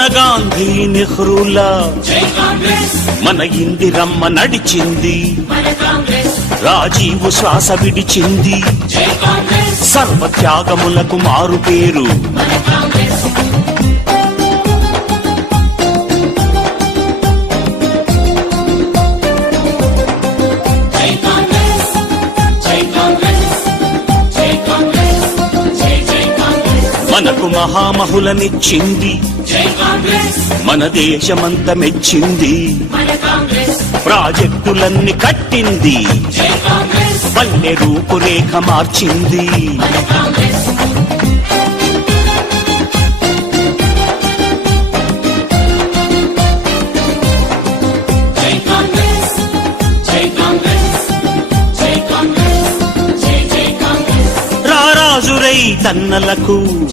మన గాంధీ నెహ్రూలా మన ఇందిరమ్మ నడిచింది, రాజీవ్ శ్వాస విడిచింది, సర్వత్యాగములకు మారు పేరు మనకు మహామహులనిచ్చింది, మన దేశమంత మెచ్చింది, ప్రాజెక్టులన్నీ కట్టింది, పల్లె రూపురేఖ మార్చింది. రారాజురై తన్నలకు